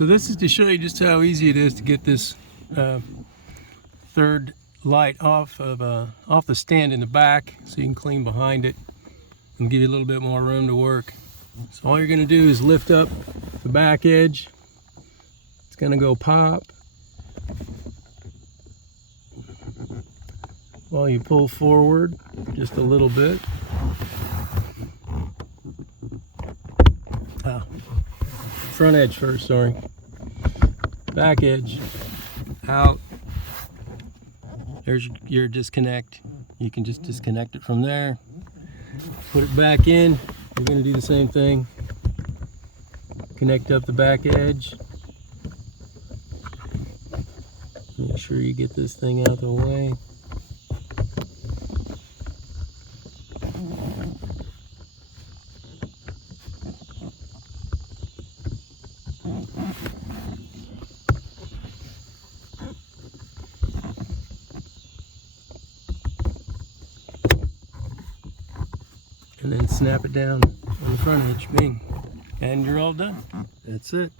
So this is to show you just how easy it is to get this third light off the stand in the back, so you can clean behind it and give you a little bit more room to work. So all you're going to do is lift up the back edge. It's going to go pop while you pull forward just a little bit. Front edge first, sorry. Back edge out. There's your disconnect. You can just disconnect it from there. Put it back in. You're going to do the same thing. Connect up the back edge. Make sure you get this thing out of the way. And then snap it down on the front edge, bing, and you're all done. That's it.